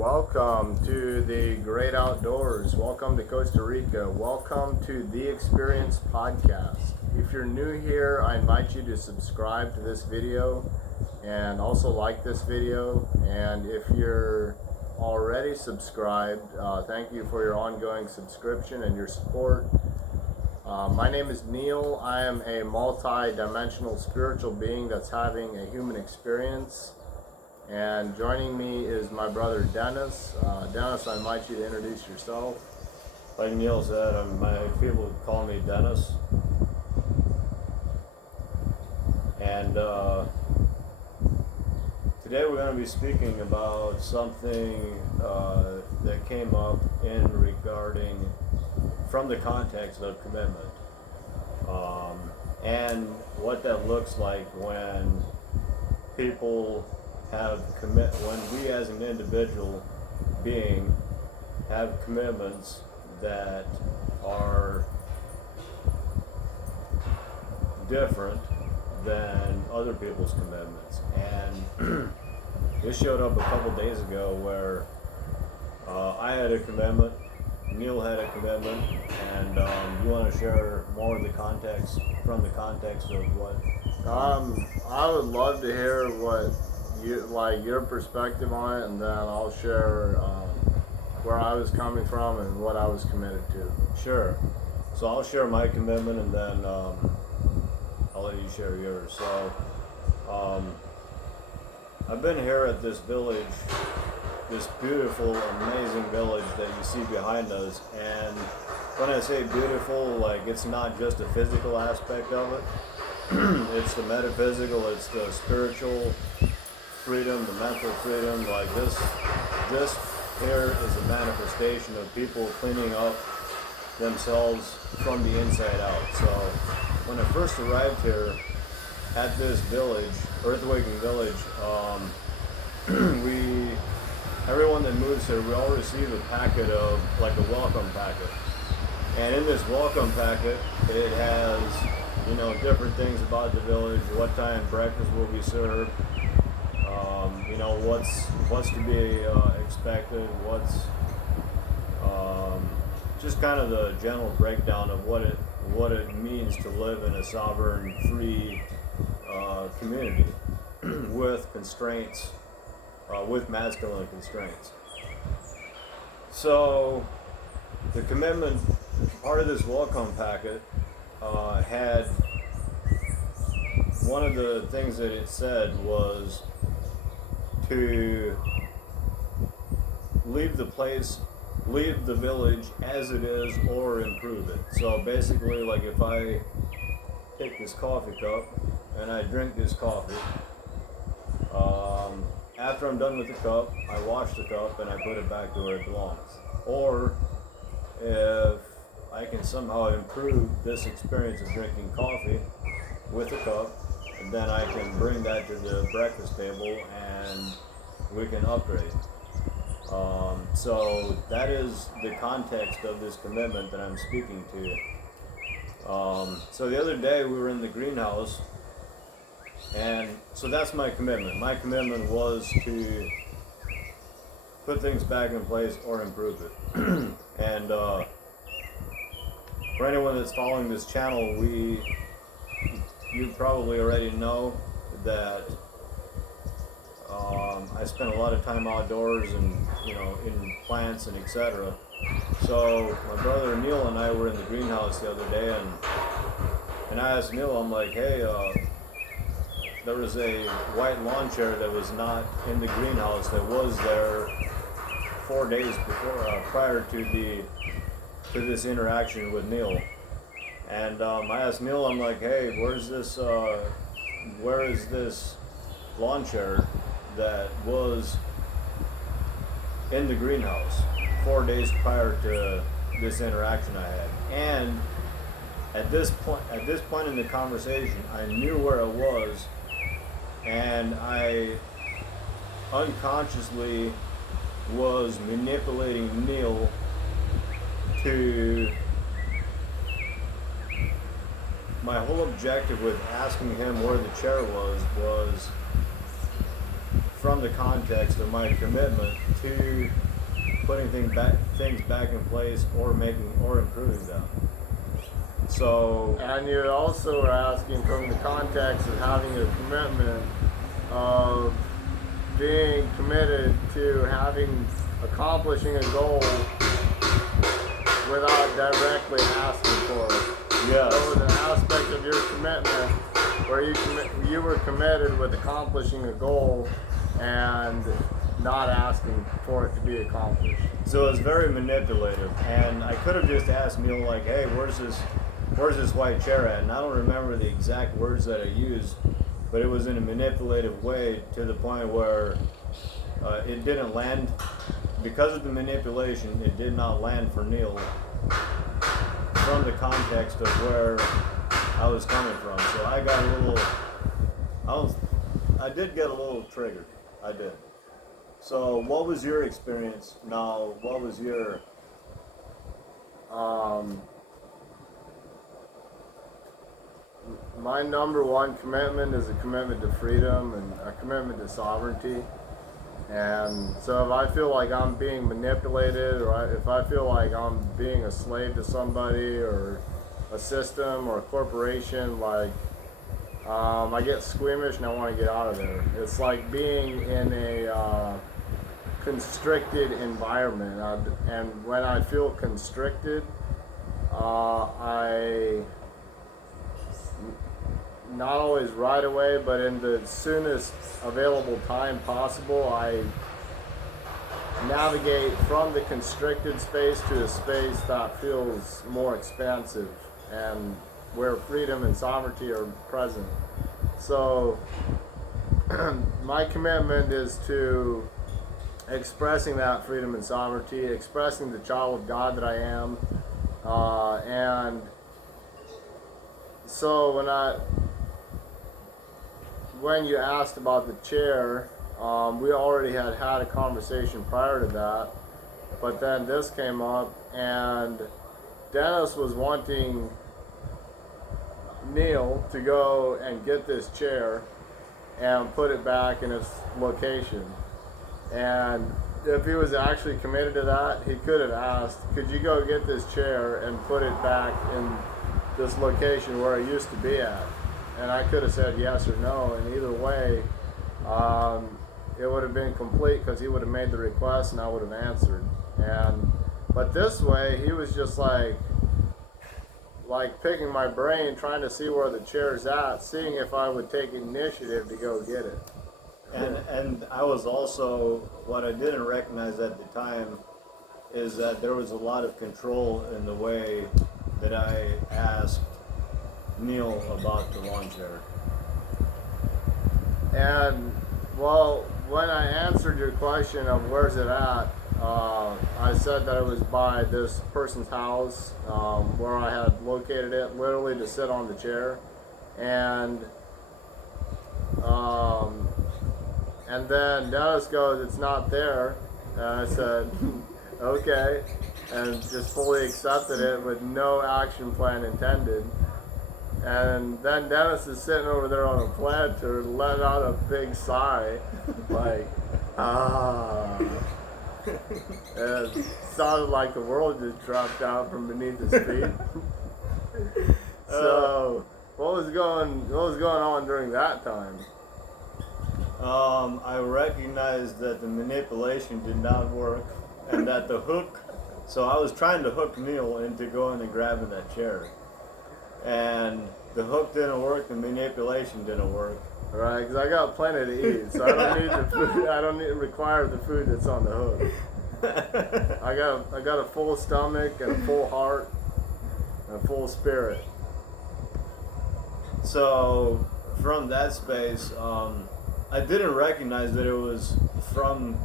Welcome to the great outdoors. Welcome to Costa Rica. Welcome to The Experience Podcast. If you're new here, I invite you to subscribe to this video and also like this video. And if you're already subscribed, thank you for your ongoing subscription and your support. My name is Neil. I am a multi-dimensional spiritual being that's having a human experience. And joining me is my brother Dennis. Dennis, I invite you to introduce yourself. Like Neil said, my people call me Dennis. And today we're going to be speaking about something that came up from the context of commitment. And what that looks like when people when we as an individual being have commitments that are different than other people's commitments. And this showed up a couple days ago where I had a commitment, Neil had a commitment, and you want to share more of the context of what? I would love to hear what your perspective on it, and then I'll share where I was coming from and what I was committed to. Sure. So I'll share my commitment, and then I'll let you share yours. So I've been here at this village, this beautiful, amazing village that you see behind us. And when I say beautiful, like, it's not just a physical aspect of it. It's the metaphysical, it's the spiritual freedom, the mental freedom. Like this here is a manifestation of people cleaning up themselves from the inside out. So when I first arrived here at this village, Earthwaking Village, everyone that moves here, we all receive a packet of, like, a welcome packet. And in this welcome packet, it has, different things about the village, what time breakfast will be served, what's to be expected, what's just kind of the general breakdown of what it means to live in a sovereign, free community with constraints, with masculine constraints. So the commitment, part of this welcome packet, had one of the things that it said was to leave the village as it is or improve it. So basically, like, if I take this coffee cup and I drink this coffee, after I'm done with the cup, I wash the cup and I put it back to where it belongs. Or if I can somehow improve this experience of drinking coffee with a cup, and then I can bring that to the breakfast table and we can upgrade. So that is the context of this commitment that I'm speaking to. So the other day we were in the greenhouse, and so that's my commitment. My commitment was to put things back in place or improve it. And for anyone that's following this channel, you probably already know that I spend a lot of time outdoors and in plants and etc. So my brother Neil and I were in the greenhouse the other day, and I asked Neil, I'm like, hey, there was a white lawn chair that was not in the greenhouse that was there 4 days before, prior to this interaction with Neil. And I asked Neil, I'm like, hey, where is this lawn chair that was in the greenhouse 4 days prior to this interaction I had? And at this point in the conversation, I knew where it was, and I unconsciously was manipulating Neil to, my whole objective with asking him where the chair was from the context of my commitment to putting things back in place or improving them. So, and you also are asking from the context of having a commitment of being committed to accomplishing a goal without directly asking for it. yes. There was an aspect of your commitment where you were committed with accomplishing a goal and not asking for it to be accomplished. So it was very manipulative, and I could have just asked Neil, like, hey, where's this white chair at? And I don't remember the exact words that I used, but it was in a manipulative way to the point where it didn't land. Because of the manipulation, it did not land for Neil from the context of where I was coming from. So I got I did get a little triggered. I did. So what was your experience now? What was your my number one commitment is a commitment to freedom and a commitment to sovereignty. And so if I feel like I'm being manipulated, or if I feel like I'm being a slave to somebody or a system or a corporation, like I get squeamish and I want to get out of there. It's like being in a constricted environment. And when I feel constricted, I not always right away, but in the soonest available time possible, I navigate from the constricted space to a space that feels more expansive and where freedom and sovereignty are present. So my commitment is to expressing that freedom and sovereignty, expressing the child of God that I am, and so when you asked about the chair, we already had a conversation prior to that, but then this came up, and Dennis was wanting Neil to go and get this chair and put it back in its location. And if he was actually committed to that, he could have asked, could you go get this chair and put it back in this location where it used to be at? And I could have said yes or no, and either way, it would have been complete because he would have made the request and I would have answered. But this way, he was just like picking my brain, trying to see where the chair's at, seeing if I would take initiative to go get it. and I was also, what I didn't recognize at the time is that there was a lot of control in the way that I asked Neil about the lawn chair. And well, when I answered your question of where's it at, I said that it was by this person's house, where I had located it, literally to sit on the chair, and then Dennis goes, "It's not there," and I said, "Okay," and just fully accepted it with no action plan intended. And then Dennis is sitting over there on a planter, let out a big sigh, like, ah. And it sounded like the world just dropped out from beneath his feet. So, what was going on during that time? I recognized that the manipulation did not work, and that the hook. So I was trying to hook Neil into going and grabbing that chair. And the hook didn't work, the manipulation didn't work. Right, because I got plenty to eat, so I don't need the food. I don't require the food that's on the hook. I got a full stomach and a full heart and a full spirit. So from that space, I didn't recognize that it was from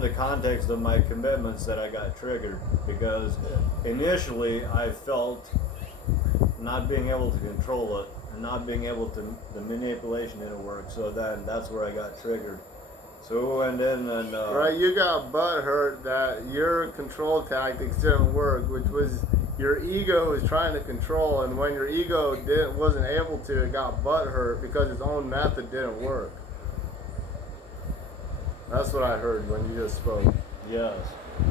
the context of my commitments that I got triggered, because initially I felt not being able to control it and not being able to, the manipulation didn't work, so then that's where I got triggered. So we went in and right, you got butt hurt that your control tactics didn't work, which was your ego is trying to control, and when your ego wasn't able to, it got butthurt because its own method didn't work. That's what I heard when you just spoke. Yes,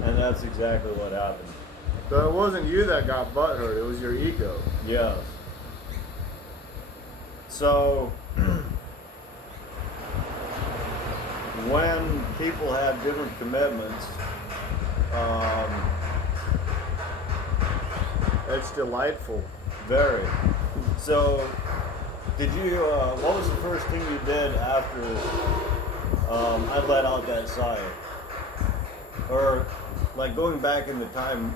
and that's exactly what happened. So it wasn't you that got butthurt, it was your ego. Yes. So, when people have different commitments, It's delightful. very. So, did you, what was the first thing you did after I let out that sigh? Or, like, going back in the time,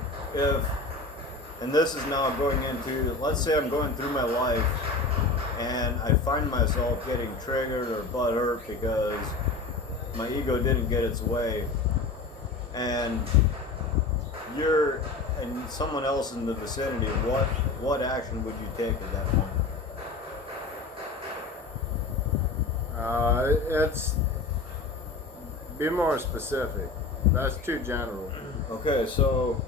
and this is now going into, let's say I'm going through my life and I find myself getting triggered or butthurt because my ego didn't get its way, and and someone else in the vicinity, what action would you take at that point? It's be more specific. That's too general. Okay, so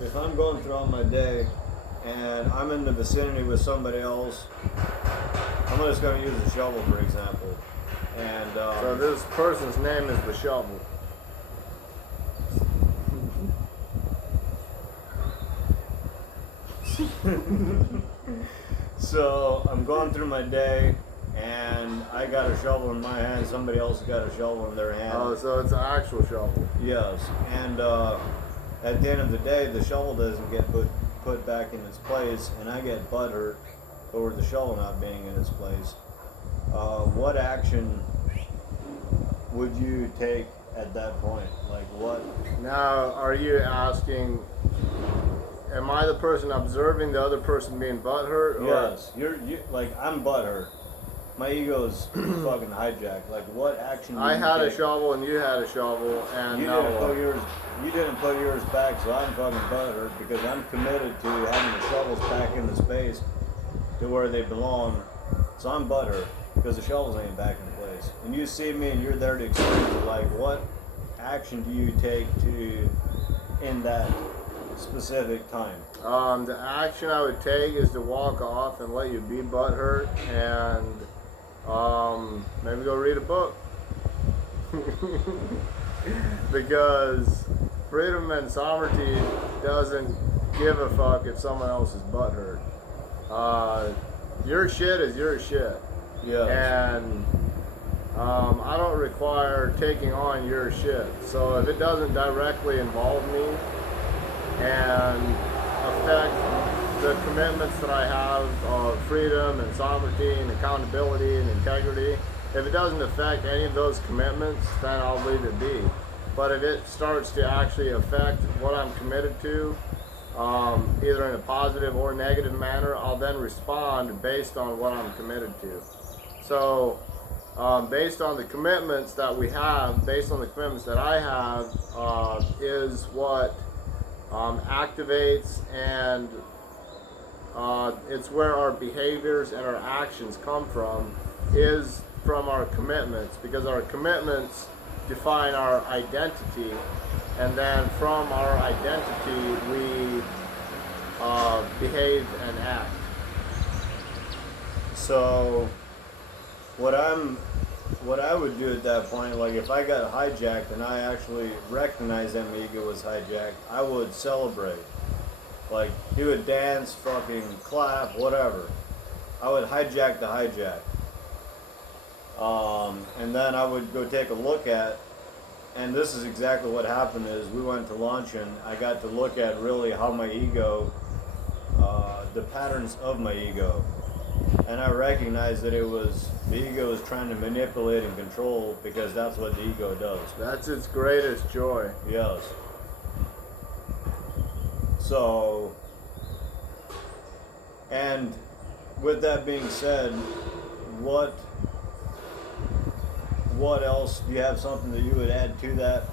if I'm going throughout my day and I'm in the vicinity with somebody else, I'm just going to use a shovel, for example. And So this person's name is the shovel. so I'm going through my day and I got a shovel in my hand, somebody else got a shovel in their hand. Oh, so it's an actual shovel. Yes, and at the end of the day, the shovel doesn't get put back in its place, and I get butthurt over the shovel not being in its place. What action would you take at that point? Like what? Now, are you asking, am I the person observing the other person being butthurt? Or? Yes, you like I'm butthurt. My ego's fucking hijacked. Like what action? I had a shovel and you had a shovel, and You didn't put yours back, so I'm fucking butthurt because I'm committed to having the shovels back in the space to where they belong. So I'm butthurt because the shovels ain't back in place. And you see me and you're there to experience it. Like what action do you take to in that specific time? The action I would take is to walk off and let you be butthurt, and maybe go read a book. Because freedom and sovereignty doesn't give a fuck if someone else is butthurt. Your shit is your shit. Yeah. And I don't require taking on your shit. So if it doesn't directly involve me and affect the commitments that I have of freedom and sovereignty and accountability and integrity, if it doesn't affect any of those commitments, then I'll leave it be. But if it starts to actually affect what I'm committed to, either in a positive or negative manner, I'll then respond based on what I'm committed to. So based on the commitments that we have, based on the commitments that I have, is what activates, and it's where our behaviors and our actions come from, is from our commitments, because our commitments define our identity, and then from our identity we behave and act. So what I would do at that point, like if I got hijacked and I actually recognized that my ego was hijacked, I would celebrate. Like do a dance, fucking clap, whatever. I would hijack the hijack. And then I would go take a look at, and this is exactly what happened is we went to lunch and I got to look at really how my ego, the patterns of my ego. And I recognized that the ego is trying to manipulate and control, because that's what the ego does. That's its greatest joy. Yes. So, and with that being said, what else, do you have something that you would add to that?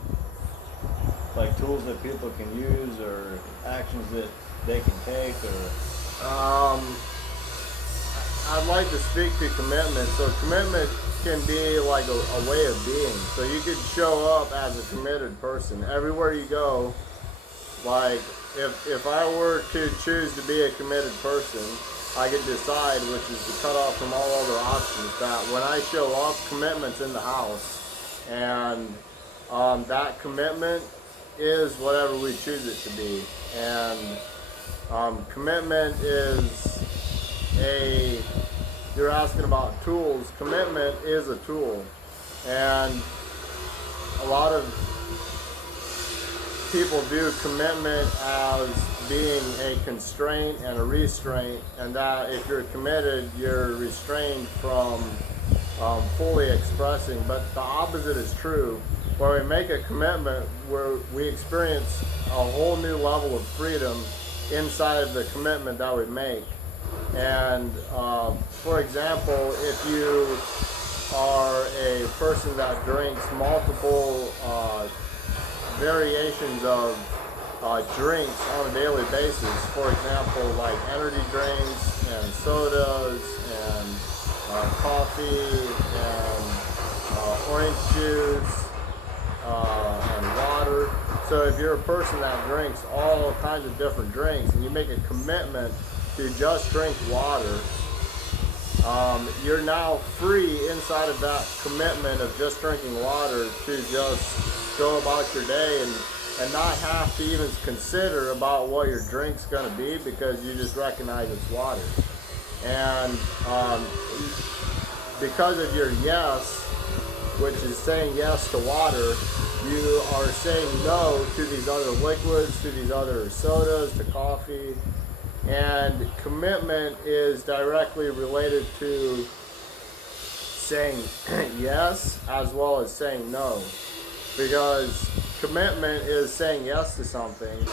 Like tools that people can use or actions that they can take, or? I'd like to speak to commitment. So commitment can be like a way of being. So you could show up as a committed person everywhere you go. Like if I were to choose to be a committed person, I could decide, which is to cut off from all other options, that when I show up, commitment's in the house, and that commitment is whatever we choose it to be. And commitment is you're asking about tools. Commitment is a tool, and a lot of people view commitment as being a constraint and a restraint, and that if you're committed, you're restrained from fully expressing. But the opposite is true. When we make a commitment, we experience a whole new level of freedom inside of the commitment that we make. And for example, if you are a person that drinks multiple variations of drinks on a daily basis, for example, like energy drinks and sodas and coffee and orange juice and water. So if you're a person that drinks all kinds of different drinks and you make a commitment to just drink water, you're now free inside of that commitment of just drinking water to just go about your day and not have to even consider about what your drink's going to be, because you just recognize it's water. And because of your yes, which is saying yes to water, you are saying no to these other liquids, to these other sodas, to coffee. And commitment is directly related to saying yes as well as saying no, because commitment is saying yes to something,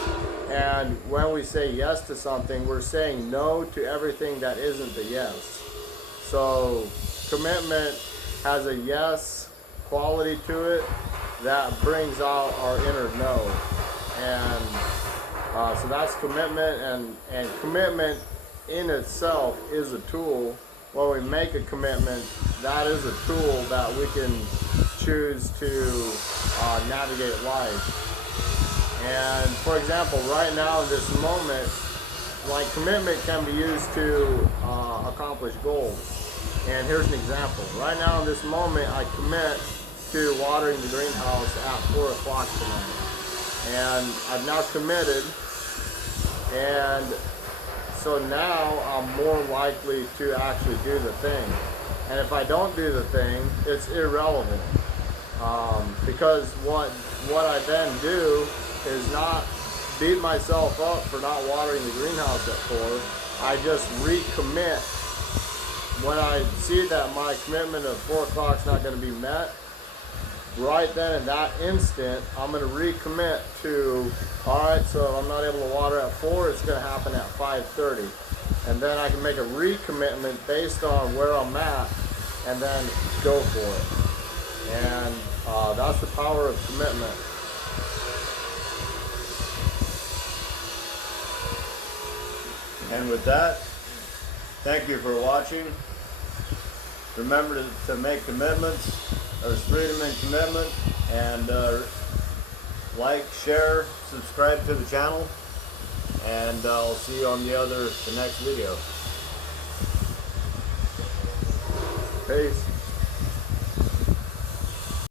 and when we say yes to something, we're saying no to everything that isn't the yes. So commitment has a yes quality to it that brings out our inner no. And so that's commitment, and commitment in itself is a tool. When we make a commitment, that is a tool that we can choose to navigate life. And for example, right now in this moment, like, commitment can be used to accomplish goals. And here's an example. Right now in this moment, I commit to watering the greenhouse at 4 o'clock tonight. And I've now committed, and so now I'm more likely to actually do the thing. And if I don't do the thing, it's irrelevant, because what I then do is not beat myself up for not watering the greenhouse at 4. I just recommit. When I see that my commitment of 4 o'clock is not going to be met, right then in that instant, I'm going to recommit to, all right, so if I'm not able to water at 4, it's going to happen at 5:30. And then I can make a recommitment based on where I'm at and then go for it. And that's the power of commitment. And with that, thank you for watching. Remember to make commitments. There's freedom in commitment. And like, share, subscribe to the channel. And I'll see you on the next video. Peace.